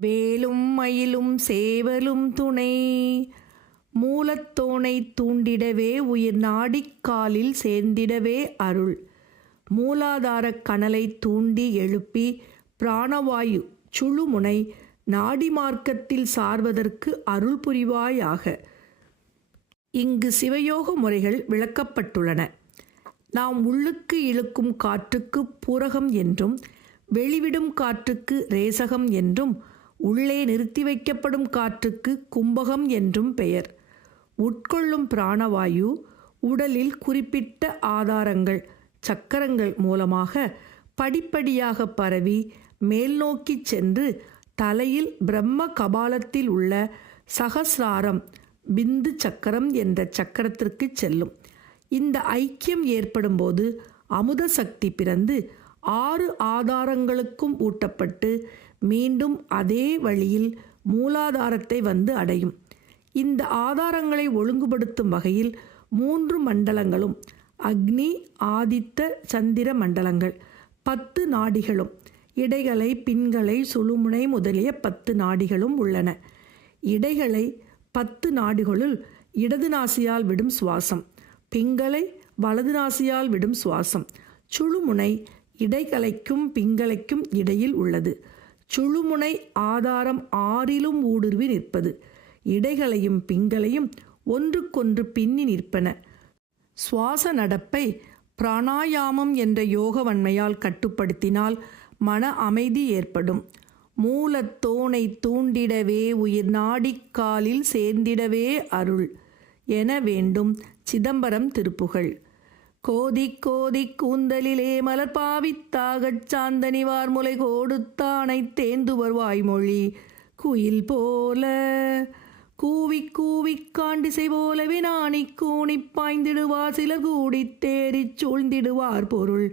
வேலும் மயிலும் சேவலும் துணை மூலத்தோனை தூண்டிடவே உயிர் நாடிக் காலில் சேர்ந்திடவே அருள். மூலாதாரக் கனலை தூண்டி எழுப்பி பிராணவாயு சுழுமுனை நாடி மார்க்கத்தில் சார்வதற்கு அருள் புரிவாயாக. இங்கு சிவயோக முறைகள் விளக்கப்பட்டுள்ளன. நாம் உள்ளுக்கு இழுக்கும் காற்றுக்கு பூரகம் என்றும் வெளிவிடும் காற்றுக்கு ரேசகம் என்றும் உள்ளே நிறுத்தி வைக்கப்படும் காற்றுக்கு கும்பகம் என்றும் பெயர். உட்கொள்ளும் பிராணவாயு உடலில் குறிப்பிட்ட ஆதாரங்கள் சக்கரங்கள் மூலமாக படிப்படியாக பரவி மேல் நோக்கி சென்று தலையில் பிரம்ம கபாலத்தில் உள்ள சகசிராரம் பிந்து சக்கரம் என்ற சக்கரத்திற்கு செல்லும். இந்த ஐக்கியம் ஏற்படும்போது அமுத சக்தி பிறந்து 6 ஆதாரங்களுக்கும் ஊட்டப்பட்டு மீண்டும் அதே வழியில் மூலாதாரத்தை வந்து அடையும். இந்த ஆதாரங்களை ஒழுங்குபடுத்தும் வகையில் 3 மண்டலங்களும் அக்னி ஆதித்த சந்திர மண்டலங்கள் 10 நாடிகளும் இடைகளை பின்களை சுழுமுனை முதலிய 10 நாடிகளும் உள்ளன. இடைகளை 10 நாடிகளுள் இடது நாசியால் விடும் சுவாசம், பிங்களை வலது நாசியால் விடும் சுவாசம். சுழுமுனை இடைகளைக்கும் பிங்களைக்கும் இடையில் உள்ளது. சுழுமுனை ஆதாரம் 6லும் ஊடுருவி நிற்பது. இடைகளையும் பிங்களையும் ஒன்றுக்கொன்று பின்னி நிற்பன. சுவாச நடப்பை பிராணாயாமம் என்ற யோகவன்மையால் கட்டுப்படுத்தினால் மன அமைதி ஏற்படும். மூலத்தோனை தூண்டிடவே உயிர் நாடிக் காலில் சேர்ந்திடவே அருள் என வேண்டும் சிதம்பரம் திருப்புகழ். கோதி கோதி கூந்தலிலே மலர்பாவித்தாகச் சாந்தனிவார் முலை கோடுத்தானை தேந்துவர் வாய்மொழி குயில் போல கூவி கூவி காண்டிசை போலவே நாணி கூணி பாய்ந்திடுவார் சிலர் கூடித் தேறிச் சூழ்ந்திடுவார் பொருள்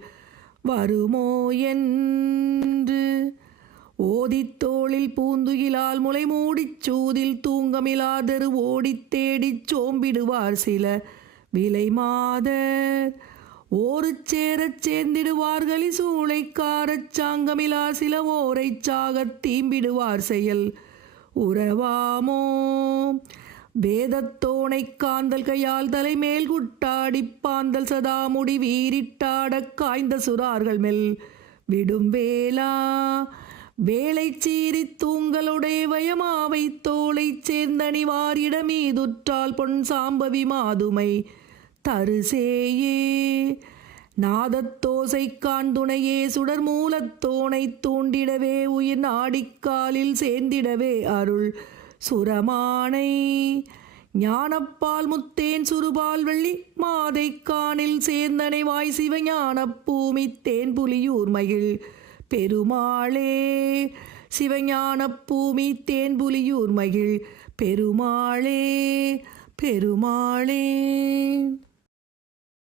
வருமோ என்று ஓதித்தோளில் பூந்துகிலால் முளை மூடிச் சூதில் தூங்கமிலாதரு ஓடித் தேடிச் சோம்பிடுவார் சில விலை மாதர் ஓரு சேரச் சேர்ந்திடுவார்களி சூளைக்காரச் சாங்கமிலா சில ஓரைச் சாகத் தீம்பிடுவார் செயல் உறவாமோ. வேதத்தோனை காந்தல் கையால் தலைமேல் குட்டாடிப் பாந்தல் சதாமுடி வீரிட்டாடக் காய்ந்த சுரார்கள் மெல் விடும் வேளா வேலை சீரி தூங்களுடைய வயமாவை தோளை சேர்ந்தணிவார் இடமீதுற்றால் பொன் சாம்பவி மாதுமை தருசேயே நாதத்தோசை காண்துணையே சுடர் மூலத்தோனை தூண்டிடவே உயிர் நாடிக்காலில் சேர்ந்திடவே அருள் சுரமானை ஞானப்பால் முத்தேன் சுருபால் வெள்ளி மாதை காணில் சேர்ந்தனை வாய் சிவஞான பூமி தேன் புலியூர் மகிழ் பெருமாளே சிவஞான பூமி தேன் புலியூர் மகிழ் பெருமாளே பெருமாளே.